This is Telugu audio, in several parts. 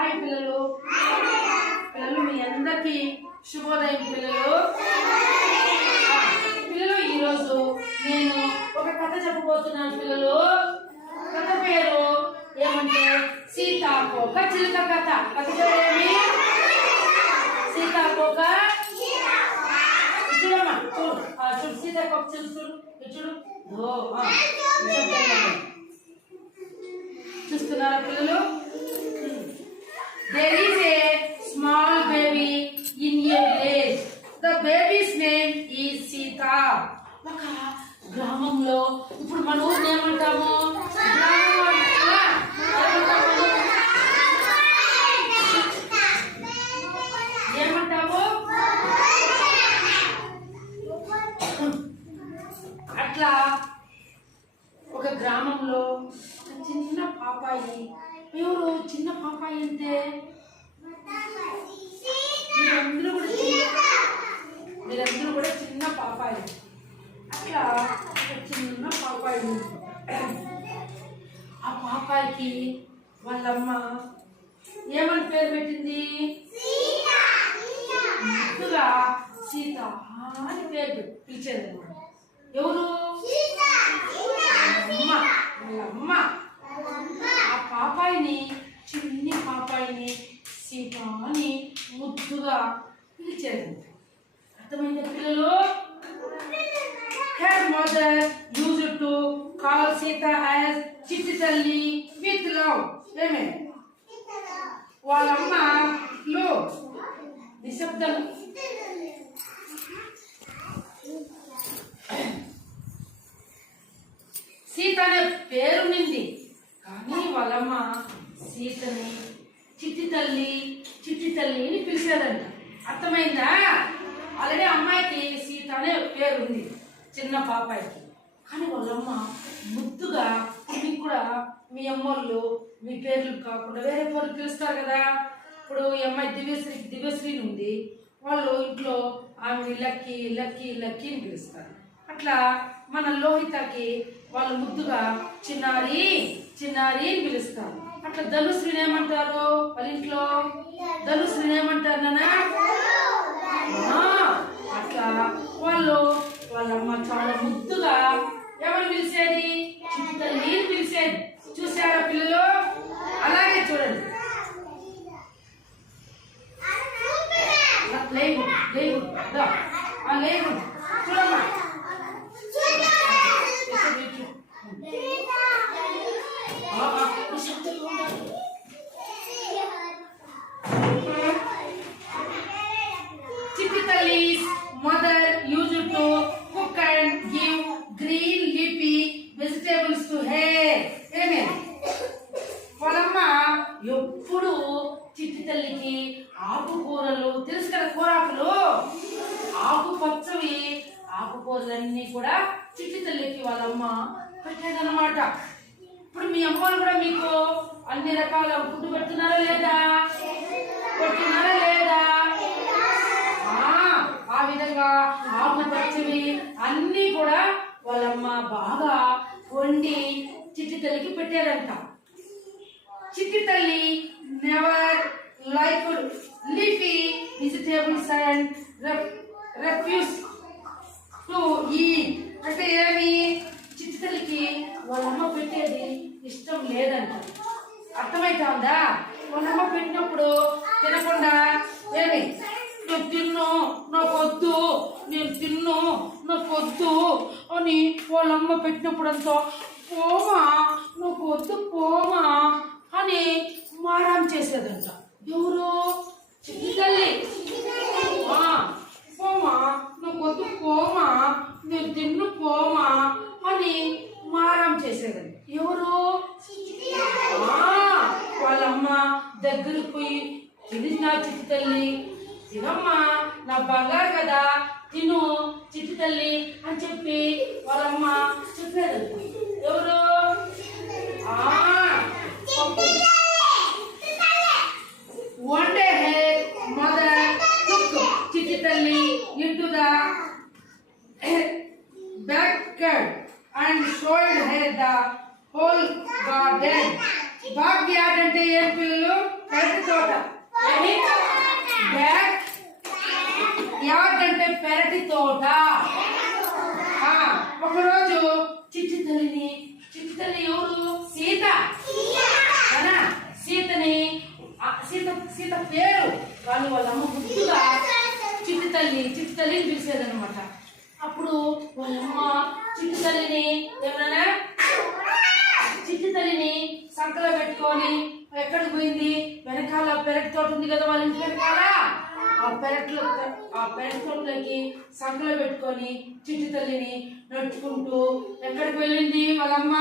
హాయ్ పిల్లలు. పిల్లలు మీ అందరికీ శుభోదయం పిల్లలు. పిల్లలు ఈరోజు నేను ఒక కథ చెప్పబోతున్నాను పిల్లలు. కథ పేరు ఏమంటే సీతాకోక చిలుక కథ. కథ పేరు ఏమి? సీతాకోక. చూడమ్మా, చూడు చూడు సీతాకోక చిలుక చూడు. చూస్తున్నారా పిల్లలు? There is a small baby in a village. The baby's name is Sita. ఒక గ్రామంలో, ఇప్పుడు మన ఊరిని ఏమంటాము? ఏమంటాము? అట్లా ఒక గ్రామంలో ఒక చిన్న పాపాయి. ఎవరు చిన్న పాపాయి అంటే మీరందరూ కూడా చిన్న పాపాయి. అట్లా ఒక చిన్న పాపాయి. ఆ పాపాయికి వాళ్ళమ్మ ఏమని పేరు పెట్టింది? ముద్దుగా సీత అని పేరు పిలిచేది అన్నమాట. ఎవరు? వాళ్ళమ్మ. ఆ పాపాయిని, చిన్ని పాపాయిని సీత అని ముద్దుగా పిలిచేది. అర్థమైంది పిల్లలు? Her mother used to call Sita as చిట్టి తల్లి with love. ఏమే వాళ్ళమ్మలో నిశ్శబ్దం. సీత అనే పేరునింది కానీ వాళ్ళమ్మ సీతని చిట్టి తల్లి అని పిలిచేదంట. అర్థమైందా? ఆల్రెడీ అమ్మాయికి సీత అనే పేరు ఉంది చిన్న పాపాయికి. కానీ వాళ్ళమ్మ ముద్దుగా, మీకు కూడా మీ అమ్మోళ్ళు మీ పేర్లు కాకుండా వేరే పేర్లు పిలుస్తారు కదా. ఇప్పుడు ఈ అమ్మాయి దివ్యశ్రీ ఉంది, వాళ్ళు ఇంట్లో ఆమె లక్కీ అని పిలుస్తారు. అట్లా మన లోహితకి వాళ్ళు ముద్దుగా చిన్నారి అని పిలుస్తారు. అట్లా ధనుశ్రీని ఏమంటారు? వాళ్ళ ఇంట్లో ధనుశ్రీని ఏమంటారు నాన్న? అట్లా వాళ్ళమ్మ చాలా ముద్దుగా ఎవరు పిలిచేది? చిట్టి తల్లి అని పిలిచేది. చూసారా పిల్లలు? అలాగే చూడండి. లేవు చూడమ్మా. చిట్టి తల్లి's mother used to cook and give green leafy vegetables to her. ఏమే వాళ్ళమ్మ ఎప్పుడు చిట్టి తల్లికి ఆకుకూరలు, తెలుసు కదా కూరాకులు, ఆకుపచ్చవి ఆకుకూరలన్నీ కూడా చిట్టి తల్లికి వాళ్ళమ్మ పెట్టేదన్నమాట. ఇప్పుడు మీ అమ్మలు కూడా మీకు అన్ని రకాల ఫుడ్ పెడుతున్నారా లేదా? ఆ విధంగా ఆకుపచ్చవి అన్ని కూడా వాళ్ళమ్మ బాగా వండి చిట్టి తల్లికి పెట్టారంట. చిట్టి తల్లి never liked leafy vegetables and refuse to eat. అంటే ఏమి? చిట్టి తల్లికి వాళ్ళమ్మ పెట్టేది ఇష్టం లేదంట. అర్థమైతుందా? వాళ్ళమ్మ పెట్టినప్పుడు తినకుండా ఏమి నేను తిన్ను నాకొద్దు అని వాళ్ళమ్మ పెట్టినప్పుడంతా పోమా నాకొద్దు పోమా అని మారాం చేసేదంట. ఎవరు? చిట్టి తల్లి. పోమా నాకొద్దు పోమా నేను తిన్ను పోమా అని మారాం చేసేదండి. ఎవరు? వాళ్ళమ్మ దగ్గరకు పోయి తిన్నా చిట్టి తల్లి, తినమ్మా నా బంగారు కదా, తిను చిట్టి తల్లి అని చెప్పి వాళ్ళమ్మ చెప్పేదండి. ఎవరు? One day her mother took చిట్టి తల్లి into the backyard and showed her the whole garden. Backyard అంటే ఏం పిల్లలు? పెద్ద తోట. బ్యాక్ యార్డ్ అంటే పెరటి తోట. ఒకరోజు చిట్టి తల్లి ఎవరు? సీత. సీత పేరు కానీ వాళ్ళ అమ్మ గుర్తుగా చిట్టి తల్లిని పిలిచేదనమాట. అప్పుడు వాళ్ళమ్మ చిట్టి తల్లిని సంకలో పెట్టుకొని ఎక్కడికి పోయింది? వెనకాల పెరటి తోట ఉంది కదా వాళ్ళ ఇంటి వెనకాల. ఆ పెరటి తోటలోకి సంకలో పెట్టుకొని చిట్టి తల్లిని నడుచుకుంటూ ఎక్కడికి వెళ్ళింది వాళ్ళమ్మ?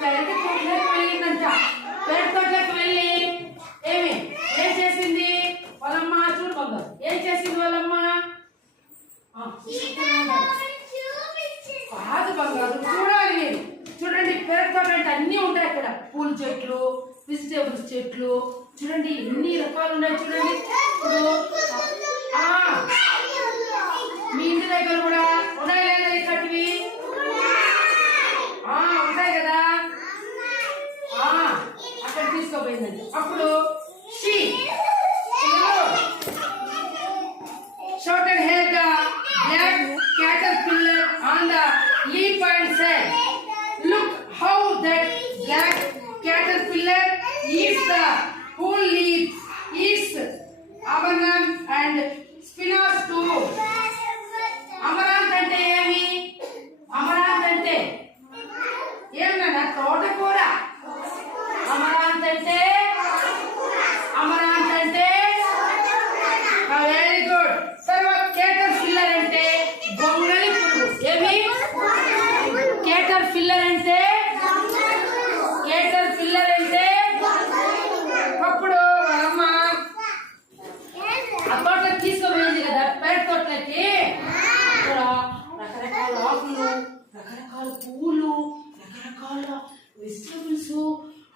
పెరటి తోటలోకి వెళ్ళిందంట. పెరటి తోటలోకి వెళ్ళి ఏం చేసింది వాళ్ళమ్మ? చూడు బంగారు, ఏం చేసింది వాళ్ళమ్మ? కాదు బంగారు, చూడాలి మీరు. చూడండి, పెరటి తోట అంటే అన్ని ఉంటాయి అక్కడ. పూల చెట్లు, వెజిటేబుల్స్ చెట్లు, చూడండి ఎన్ని రకాలు ఉన్నాయి. చూడండి, ఇప్పుడు మీ ఇంటి దగ్గర కూడా ఉన్నాయి లేదా ఇక్కడివి? ఉంటాయి కదా. అక్కడ తీసుకోపోయిందండి. అప్పుడు shouted here the black caterpillar on the leaf and said, "Look how that black caterpillar eats the whole leaf, eats amaranth and spinach too." Amaranth అంటే ఏమి? అమరాంత్ అంటే ఏమన్నా? తోటకూర. అమరాంత్ అంటే వెరీ గుడ్. తర్వాత కేటర్పిల్లర్ అంటే గొంగళి పురుగు. ఏమి? కేటర్పిల్లర్ అంటే అప్పుడు అమ్మ ఆ తోటలోకి తీసుకుపోయింది కదా, పెరటి తోటలోకి. అక్కడ రకరకాల ఆకులు, రకరకాల పువ్వులు, రకరకాల వెజిటబుల్స్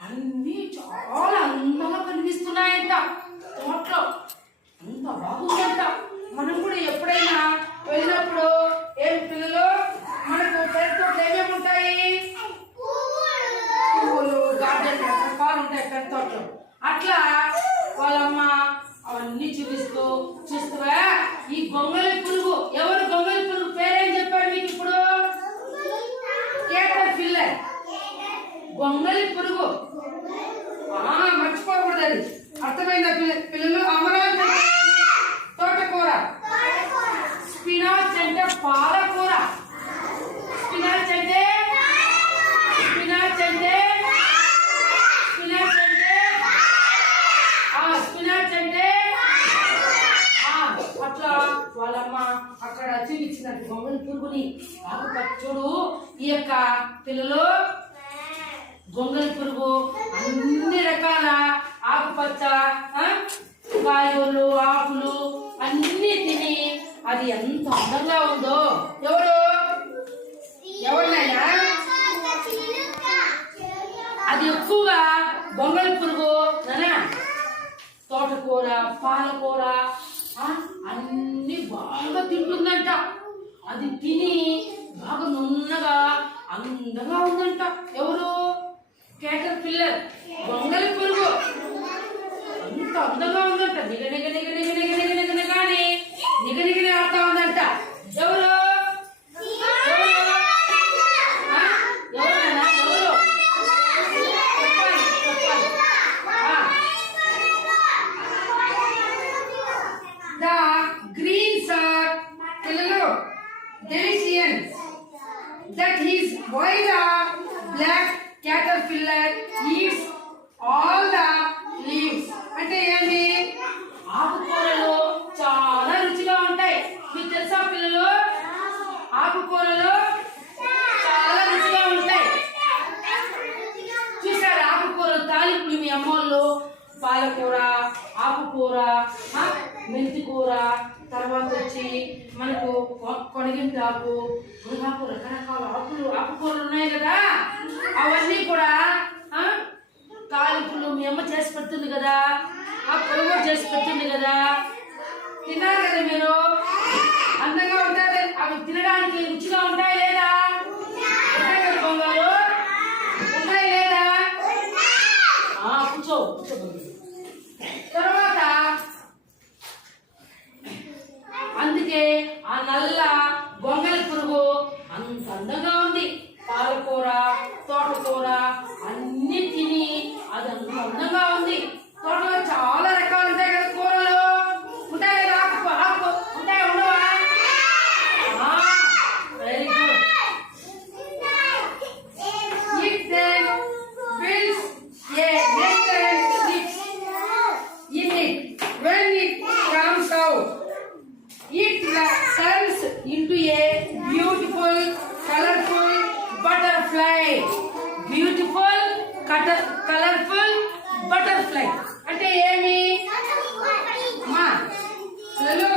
అన్ని చాలా అందంగా కనిపిస్తున్నాయంట తోటలో. అంత బాగుందంట. మనం కూడా ఎప్పుడైనా వెళ్ళినప్పుడు పిల్లలు మనకు పెరటి తోటలో ఏమేమి ఉంటాయి? పువ్వులు, గార్డెన్ రకరకాలు ఉంటాయి పెరటి తోటలో. అట్లా వాళ్ళమ్మ అవన్నీ చూస్తూ ఈ గొంగళి పురుగు. ఎవరు గొంగళి పురుగు పేరేం చెప్పారు మీకు ఇప్పుడు? కేటర్పిల్లర్, గొంగళి పురుగు. మర్చిపోకూడదు, అది అర్థమైందా పిల్లలు? అమరాంత్ తోటకూర. స్పినాచ్ అంటే పాలకూర. స్పినాచ్ అంటే అట్లా వాళ్ళమ్మ అక్కడ చూపించినట్టు గొంగళి పురుగుని. చూడు, ఈ యొక్క పిల్లలు గొంగళి పురుగు అన్ని రకాల ఆకుపచ్చ కాయలు, ఆకులు అన్ని తిని అది ఎంత అందంగా ఉందో. ఎవరినైనా అది ఎక్కువగా గొంగళి పురుగు తోటకూర, పాలకూర అన్ని బాగా తింటుందంట. అది తిని బాగా నున్నగా అందంగా ఉందంట. ఎవరు? కేటర్పిల్లర్, గొంగళి పురుగు. అంత అందంగా ఉందంట. నిగనిగని ఆడుతా ఉందంట. ఎవరు? The greens are delicious. That is why the black caterpillar eats all the leaves. అంటే ఏంటి? ఆకుకూరలు చాలా రుచిగా ఉంటాయి. మీకు తెలుసా పిల్లలు? ఆకుకూరలు చాలా రుచిగా ఉంటాయి. చూసారా ఆకుకూరలు తాలింపులు? మీ అమ్మోళ్ళు పాలకూర, ఆకుకూర, మెంతి కూర, తర్వాత వచ్చి మనకు కొనగింటాకు, మునగాకు, రకరకాల ఆకుకూరలు ఉన్నాయి కదా, అవన్నీ కూడా తాలింపులు మీ అమ్మ చేసి పెడుతుంది కదా, ఆ పొరుగు చేసి పెడుతుంది కదా. తిన్నారు కదా మీరు? అందంగా ఉంటాయి. అవి తినడానికి రుచిగా ఉంటాయి లేదా? ఉంటాయి కదా బంగారు? ఉంటాయి లేదా? కూర్చో. తర్వాత అందుకే ఆ నల్ల గొంగళి పురుగు అంత అందంగా ఉంది. పాలకూర, తోటకూర అన్ని తిని అది అంత అందంగా ఉంది. తోటలో చాలా రకాలు ఉంటాయి కదా, కూరలు ఉంటాయి కదా, ఆకు ఉంటాయి, ఉండవా? Very good. It then builds a nest and sleeps in it. When it comes out, it turns into a beautiful, colorful butterfly. Beautiful, colorful butterfly. అంటే ఏమి మా హలో,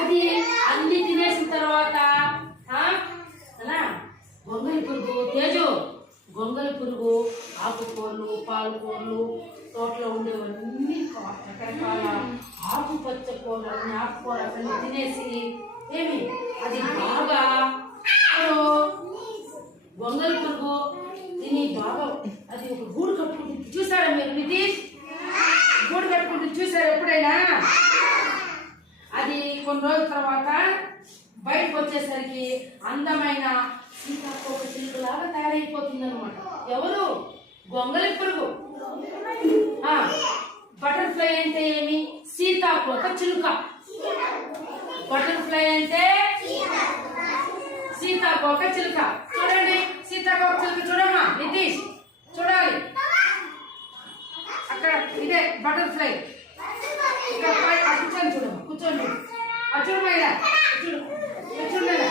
అది అన్ని తినేసిన తర్వాత గొంగళి పురుగు తేజు, గొంగళి పురుగు ఆకుకూరలు, పాలకూరలు, తోటలో ఉండేవన్నీ రకరకాల ఆకుపచ్చ కూరలు, ఆకుకూరలు తినేసి ఏమి అది బాగా గొంగళి పురుగు తిని బాగా అది ఒక గూడు కట్టుకుంటుంది. చూసారా మీరు నితీష్? గూడు కట్టుకుంటుంది చూసారా ఎప్పుడైనా? అది కొన్ని రోజుల తర్వాత బయటకు వచ్చేసరికి అందమైన సీతాకోక చిలుకలాగా తయారైపోతుంది అనమాట. ఎవరు? గొంగళి పురుగు. బటర్ఫ్లై అంటే ఏమి? సీతాకోక చిలుక. బటర్ఫ్లై అంటే సీతాకోక చిలుక. చూడండి సీతాకోక చిలుక చూడమ్మా నితీష్, చూడాలి అక్కడ. ఇదే బటర్ఫ్లై. ఇక్కడ కూర్చొని చూడమ్మా, కూర్చోండి. చూడమ్మా ఇలా చూడు, చూడలేదా?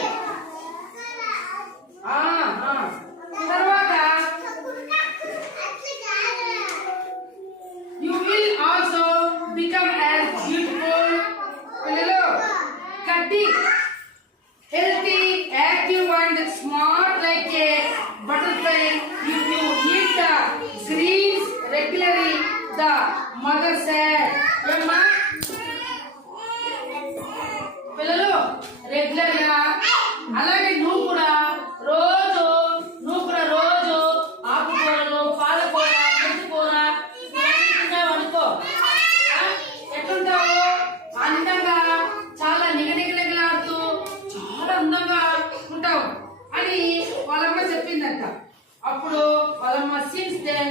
తర్వాత you will also become as beautiful, healthy, active and smart like a butterfly if you eat the greens regularly, the mother said. Emma పిల్లలు రెగ్యులర్ గా అలాగే నువ్వు కూడా రోజు ఆకుకూరలు, పాలకూర, మెంతికూర తిన్నావు అనుకో, ఎట్లుంటావు? అందంగా, చాలా నిగనిగలాడుతూ చాలా అందంగా ఉంటావు అని వాళ్ళమ్మ చెప్పిందంట. అప్పుడు వాళ్ళమ్మ since then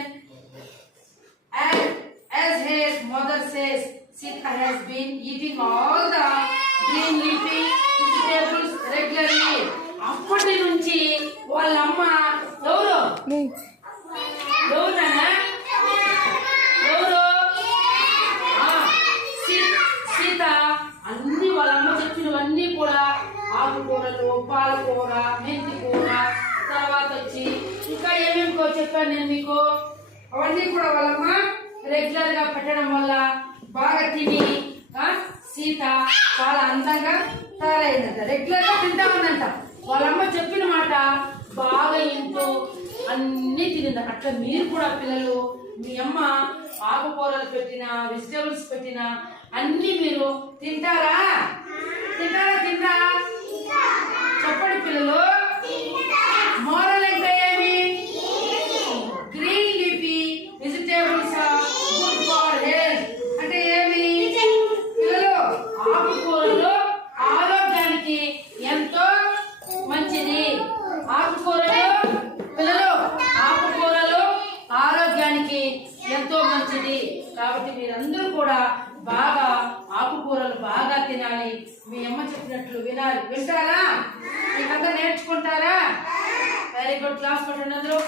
as his mother says, Sita has been eating all the green leafy vegetables regularly. అప్పటి నుంచి వాళ్ళమ్మ సీత అన్ని వాళ్ళమ్మ చెప్పినవన్నీ కూడా ఆకుకూరలు, పాలకూర, మెంతికూర, తర్వాత వచ్చి ఇంకా ఏమేమి చెప్పాను నేను మీకు, అవన్నీ కూడా వాళ్ళమ్మ రెగ్యులర్ గా పెట్టడం వల్ల బాగా తిని సీత చాలా అందంగా తయారైందంట. రెగ్యులర్ గా తింటా ఉందంట. వాళ్ళమ్మ చెప్పిన మాట బాగా ఇంటూ అన్ని తినింది. అట్లా మీరు కూడా పిల్లలు మీ అమ్మ ఆకుకూరలు పెట్టినా, వెజిటేబుల్స్ పెట్టినా అన్ని మీరు తింటారా? తింటారా? చెప్పండి పిల్లలు. మోరల్ అంటే ఏమి? Green leafy vegetables good for health అంటే ఏమి పిల్లలు? ఆకుకూరలు ఆరోగ్యానికి ఎంతో మంచిది. ఆకుకూరలు ఆరోగ్యానికి ఎంతో మంచిది. కాబట్టి మీరందరూ కూడా బాగా ఆకుకూరలు బాగా తినాలి. మీ అమ్మ చెప్పినట్లు వినాలి. వింటారా? ఈ కథ నేర్చుకుంటారా? Very good. క్లాస్ కొట్టండి అందరూ.